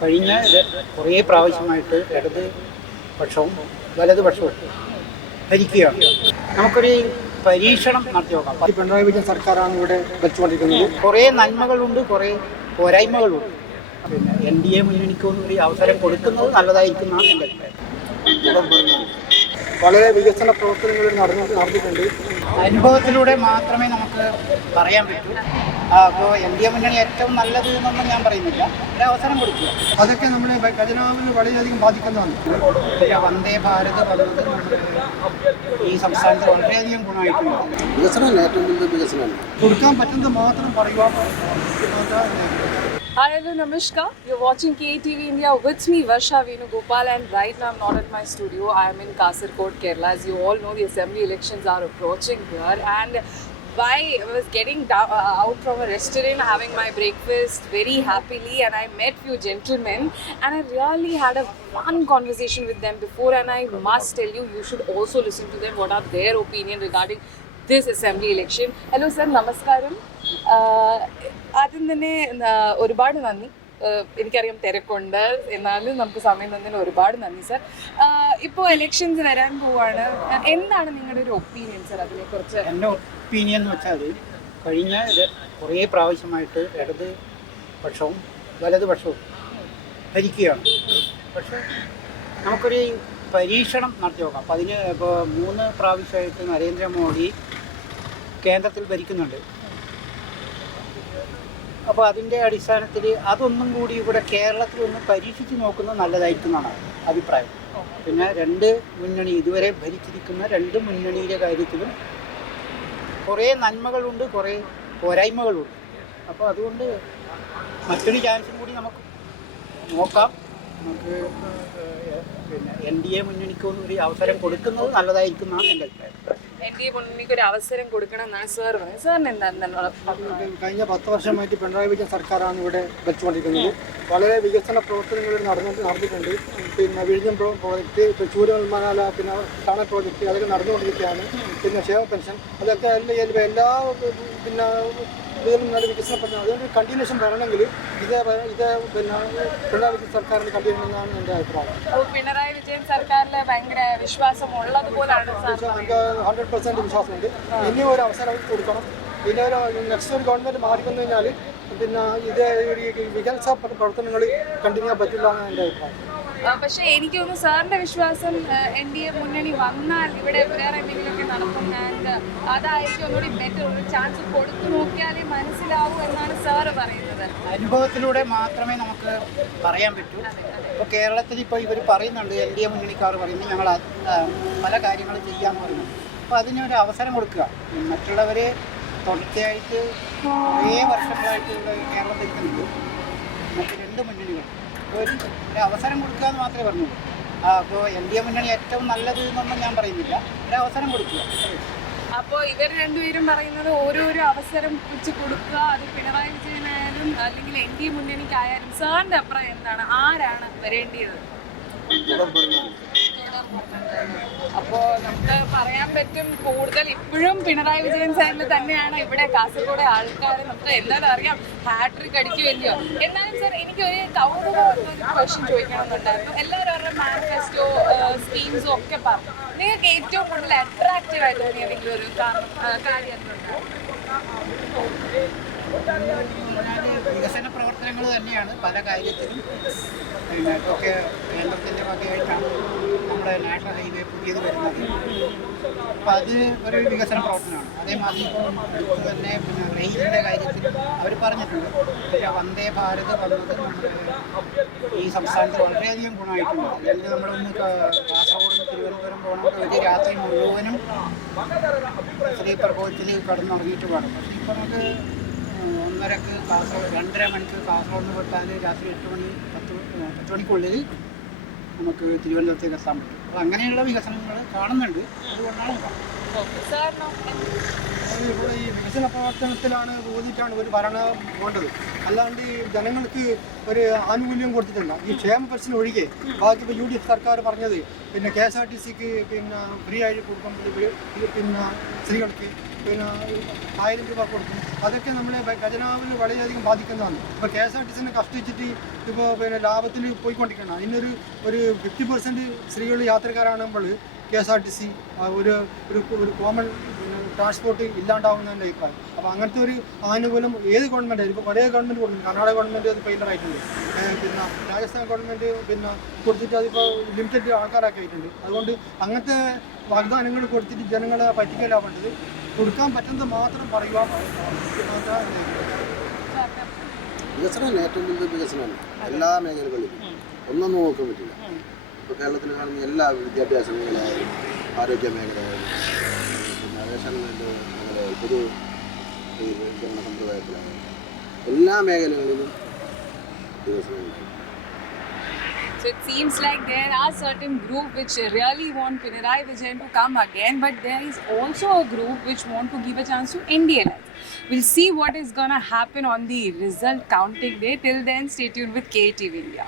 കഴിഞ്ഞ കുറേ പ്രാവശ്യമായിട്ട് ഇടത് പക്ഷവും വലതുപക്ഷവും ഭരിക്കുകയാണ്. നമുക്കൊരു പരീക്ഷണം നടത്തി നോക്കാം. പിണറായി വിജയൻ സർക്കാരാണ് ഇവിടെ വെച്ചുകൊണ്ടിരിക്കുന്നത്. കുറേ നന്മകളുണ്ട്, കുറേ പോരായ്മകളുണ്ട്. പിന്നെ NDA മുന്നണിക്കൊന്നും കൂടി അവസരം കൊടുക്കുന്നത് നല്ലതായിരിക്കും എന്നാണ് എൻ്റെ അഭിപ്രായം. വളരെ വികസന പ്രവർത്തനങ്ങൾ നടന്നിട്ടുണ്ട്. അനുഭവത്തിലൂടെ മാത്രമേ നമുക്ക് പറയാൻ പറ്റൂ. അപ്പോൾ NDA മുന്നണി ഏറ്റവും നല്ലത് എന്നൊന്നും ഞാൻ പറയുന്നില്ല. ഒരു അവസരം കൊടുക്കുക. അതൊക്കെ നമ്മുടെ ഖജനാവിന് വളരെയധികം ബാധിക്കുന്നതാണ്. വന്ദേ ഭാരത് വന്നത് ഈ സംസ്ഥാനത്ത് വളരെയധികം ഗുണമായിട്ടുണ്ട്. വികസനമല്ല, ഏറ്റവും വലിയ വികസനമല്ല. കൊടുക്കാൻ പറ്റുന്നത് മാത്രം പറയുക. Hi, hello, namaskar. You're watching KTV India with me, Varsha Venugopal, and right now I'm not at my studio. I am in Kasaragod, Kerala. As you all know, the assembly elections are approaching here, and I was getting out from a restaurant, having my breakfast very happily, and I met few gentlemen, and I really had a fun conversation with them before, and I must tell you, you should also listen to them, what are their opinion regarding this assembly election. Hello sir, namaskaram. ആദ്യം തന്നെ ഒരുപാട് നന്ദി. എനിക്കറിയാം തിരക്കുണ്ട്, എന്നാലും നമുക്ക് സമയം തന്നതിന് ഒരുപാട് നന്ദി സർ. ഇപ്പോൾ എലക്ഷൻസ് വരാൻ പോവാണ്, എന്താണ് നിങ്ങളുടെ ഒരു ഒപ്പീനിയൻ സർ അതിനെക്കുറിച്ച്? എൻ്റെ ഒപ്പീനിയൻ എന്ന് വെച്ചാൽ കഴിഞ്ഞ കുറേ പ്രാവശ്യമായിട്ട് ഇടത് പക്ഷവും വലതുപക്ഷവും ഭരിക്കുകയാണ്. പക്ഷേ നമുക്കൊരു പരീക്ഷണം നടത്തി നോക്കാം. അപ്പോൾ അതിന് ഇപ്പോൾ 3 പ്രാവശ്യമായിട്ട് നരേന്ദ്രമോദി കേന്ദ്രത്തിൽ ഭരിക്കുന്നുണ്ട്. അപ്പോൾ അതിൻ്റെ അടിസ്ഥാനത്തിൽ അതൊന്നും കൂടി ഇവിടെ കേരളത്തിൽ ഒന്ന് പരീക്ഷിച്ച് നോക്കുന്നത് നല്ലതായിരിക്കും എന്നാണ് അഭിപ്രായം. പിന്നെ 2 മുന്നണി ഇതുവരെ ഭരിച്ചിരിക്കുന്ന 2 മുന്നണിയുടെ കാര്യത്തിലും കുറേ നന്മകളുണ്ട്, കുറേ പോരായ്മകളുണ്ട്. അപ്പോൾ അതുകൊണ്ട് മറ്റൊരു ചാൻസും കൂടി നമുക്ക് നോക്കാം. നമുക്ക് പിന്നെ NDA മുന്നണിക്കൊന്നും കൂടി അവസരം കൊടുക്കുന്നത് നല്ലതായിരിക്കും എന്നാണ് എൻ്റെ അഭിപ്രായം. NDA മുന്നണിക്ക് ഒരു അവസരം കൊടുക്കണം എന്നാണ് സാർ പറയുന്നത്. സാറിന് എന്താണ്? കഴിഞ്ഞ 10 വർഷമായിട്ട് പിണറായി വിജയൻ സർക്കാരാണ് ഇവിടെ വെച്ചുകൊണ്ടിരിക്കുന്നത്. വളരെ വികസന പ്രവർത്തനങ്ങൾ നടന്നിട്ടുണ്ട്. പിന്നെ വിഴിഞ്ഞം പ്രോജക്റ്റ്, ചൂരൽമല, പിന്നെ ടണൽ പ്രോജക്റ്റ് അതൊക്കെ നടന്നുകൊണ്ടിരിക്കുകയാണ്. പിന്നെ ക്ഷേമ പെൻഷൻ, അതൊക്കെ എല്ലാ പിന്നെ ഇതിലും നല്ല വികസനപ്പെടുന്നത്. അതുകൊണ്ട് കണ്ടിന്യൂഷൻ വരണമെങ്കിൽ ഇത് പിന്നെ പിണറായി വിജയൻ സർക്കാരിന് കണ്ടിന്യൂ എന്നാണ് എൻ്റെ അഭിപ്രായം. പിണറായി വിജയൻ സർക്കാരിൽ ഭയങ്കര വിശ്വാസം ഉള്ളതുപോലാണ് 100% വിശ്വാസമുണ്ട്. ഇനിയും ഒരു അവസരം കൊടുക്കണം. പിന്നെ നെക്സ്റ്റ് ഒരു ഗവൺമെൻറ് മാറിക്കൊണ്ടു കഴിഞ്ഞാൽ പിന്നെ ഇത് വികസന പ്രവർത്തനങ്ങൾ കണ്ടിന്യൂ ചെയ്യാൻ പറ്റില്ല എന്നാണ് എൻ്റെ അഭിപ്രായം. പക്ഷേ എനിക്ക് തോന്നുന്നു സാറിന്റെ വിശ്വാസം NDA മുന്നണി വന്നാൽ ഇവിടെ വേറെ എന്തെങ്കിലുമൊക്കെ നടക്കും, ആൻഡ് അതായിരിക്കും ഒന്നുകൂടി ബെറ്റർ. ഒരു ചാൻസ് കൊടുത്തു നോക്കിയാലേ മനസ്സിലാവൂ എന്നാണ് സാറ് പറയുന്നത്. അനുഭവത്തിലൂടെ മാത്രമേ നമുക്ക് പറയാൻ പറ്റൂ. ഇപ്പോൾ കേരളത്തിൽ ഇപ്പോൾ ഇവർ പറയുന്നുണ്ട്, NDA മുന്നണിക്കാർ പറയുന്നത് ഞങ്ങൾ പല കാര്യങ്ങളും ചെയ്യാമെന്ന് പറയുന്നു. അപ്പോൾ അതിനൊരു അവസരം കൊടുക്കുക. മറ്റുള്ളവർ തുടർച്ചയായിട്ട് കുറേ വർഷങ്ങളായിട്ട് ഇവിടെ കേരളം ഭരിക്കുന്നുണ്ട് മറ്റ് 2 മുന്നണികൾ. ഒരു അവസരം കൊടുക്കുക എന്ന് മാത്രമേ പറഞ്ഞുള്ളൂ. അപ്പോൾ NDA മുന്നണി ഏറ്റവും നല്ലത് എന്നൊന്നും ഞാൻ പറയുന്നില്ല. ഒരു അവസരം കൊടുക്കുക. അപ്പോൾ ഇവർ രണ്ടുപേരും പറയുന്നത് ഓരോരോ അവസരം വെച്ച് കൊടുക്കുക. അത് പിണറായി വിജയനായാലും അല്ലെങ്കിൽ NDA മുന്നണിക്കായാലും സാറിന്റെ അഭിപ്രായം എന്താണ്? ആരാണ് വരേണ്ടത്? അപ്പോൾ നമുക്ക് പറയാൻ പറ്റും കൂടുതൽ ഇപ്പോഴും പിണറായി വിജയൻ സൈഡിൽ തന്നെയാണ് ഇവിടെ കാസർഗോഡ് ആൾക്കാർ. നമുക്ക് എന്തായാലും അറിയാം ഹാട്രിക് അടിക്കുമല്ലോ. എന്നാലും സാർ എനിക്കൊരു കൗതുകമായിട്ടൊരു ക്വസ്റ്റ്യൻ ചോദിക്കണമെന്നുണ്ടായിരുന്നു. എല്ലാവരും അവരുടെ മാനിഫെസ്റ്റോ സ്കീംസും ഒക്കെ പറഞ്ഞു. നിങ്ങൾക്ക് ഏറ്റവും കൂടുതൽ അട്രാക്റ്റീവ് ആയിട്ട് തോന്നിയ ഏതെങ്കിലും ഒരു കാര്യം? വികസന പ്രവർത്തനങ്ങൾ തന്നെയാണ് പല കാര്യത്തിലും. പിന്നെ ഇതൊക്കെ കേന്ദ്രത്തിൻ്റെ വകയായിട്ടാണ് നമ്മുടെ നാഷണൽ ഹൈവേ പുതിയത് വരുന്നത്. അപ്പോൾ അത് ഒരു വികസന പ്രവർത്തനമാണ്. അതേമാതിരി ഇപ്പോൾ തന്നെ പിന്നെ റെയിലിൻ്റെ കാര്യത്തിൽ അവർ പറഞ്ഞിട്ടുണ്ട്. പിന്നെ വന്ദേ ഭാരത് വന്നത് നമ്മുടെ ഈ സംസ്ഥാനത്ത് വളരെയധികം ഗുണമായിട്ടുണ്ട്. അല്ലെങ്കിൽ നമ്മളൊന്ന് കാസർഗോഡ് നിന്ന് തിരുവനന്തപുരം പോകണമെങ്കിൽ ഒരു രാത്രി മുഴുവനും സ്ലീപ്പർ കോച്ചിൽ കടന്നുറങ്ങിയിട്ട് വേണം. പക്ഷേ ഇപ്പോൾ നമുക്ക് 1:30 കാസർഗോഡ് 2.5 മണിക്ക് കാസർഗോഡ് നിന്ന് വിട്ടാൽ രാത്രി 10 മണിക്കുള്ളിൽ നമുക്ക് തിരുവനന്തപുരത്തേക്ക് എത്താൻ പറ്റും. അപ്പോൾ അങ്ങനെയുള്ള വികസനങ്ങൾ കാണുന്നുണ്ട്. അതുകൊണ്ടാണ് ഇവിടെ ഈ വികസന പ്രവർത്തനത്തിലാണ് ഊന്നിട്ടാണ് ഒരു ഭരണം വേണ്ടത്. അല്ലാണ്ട് ഈ ജനങ്ങൾക്ക് ഒരു ആനുകൂല്യം കൊടുത്തിട്ടില്ല. ഈ ക്ഷേമ പെൻഷൻ ഒഴികെ ബാക്കി ഇപ്പോൾ UDF സർക്കാർ പറഞ്ഞത് പിന്നെ KSRTCക്ക് പിന്നെ ഫ്രീ ആയിട്ട് കൊടുക്കുമ്പോൾ പിന്നെ സ്ത്രീകൾക്ക് പിന്നെ 1000 രൂപ കൊടുക്കും. അതൊക്കെ നമ്മളെ ഖജനാവിൽ വളരെയധികം ബാധിക്കുന്നതാണ്. ഇപ്പോൾ KSRTCനെ കഷ്ടിച്ചിട്ട് ഇപ്പോൾ പിന്നെ ലാഭത്തിൽ പോയിക്കൊണ്ടിരിക്കണം. അതിനൊരു 50% സ്ത്രീകൾ യാത്രക്കാരാകുമ്പോൾ KSRTC ഒരു കോമൺ ട്രാൻസ്പോർട്ട് ഇല്ലാണ്ടാവുന്നതിൻ്റെ അഭിപ്രായം. അപ്പോൾ അങ്ങനത്തെ ഒരു ആനുകൂല്യം ഏത് ഗവൺമെൻറ് ഇപ്പോൾ കുറേ ഗവൺമെൻറ് കൊടുക്കുന്നു. കർണാടക ഗവൺമെൻറ് അത് ഫെയിലറായിട്ടുണ്ട്. പിന്നെ രാജസ്ഥാൻ ഗവൺമെൻറ് പിന്നെ കൊടുത്തിട്ട് അതിപ്പോൾ ലിമിറ്റഡ് ആൾക്കാരൊക്കെ ആയിട്ടുണ്ട്. അതുകൊണ്ട് അങ്ങനത്തെ വാഗ്ദാനങ്ങൾ കൊടുത്തിട്ട് ജനങ്ങളെ പറ്റിക്കലാണ് വേണ്ടത്. കൊടുക്കാൻ പറ്റുന്നത് മാത്രം പറയുക. വികസനമാണ് ഏറ്റവും വലിയ വികസനമാണ് എല്ലാ മേഖലകളിലും. ഒന്നും നോക്കാൻ പറ്റില്ല. ഇപ്പോൾ കേരളത്തിൽ കാണുന്ന എല്ലാ വിദ്യാഭ്യാസ മേഖലയായാലും ആരോഗ്യ മേഖലയായാലും പിന്നെ റേഷൻ മേഖലയായാലും പൊതു വിതരണ സമ്പ്രദായത്തിലായാലും എല്ലാ മേഖലകളിലും വികസനമുണ്ട്. So it seems like there are certain group which really want Pinarayi Vijayan to come again, but there is also a group which want to give a chance to Indians. We'll see what is going to happen on the result counting day. Till then, stay tuned with KTV India.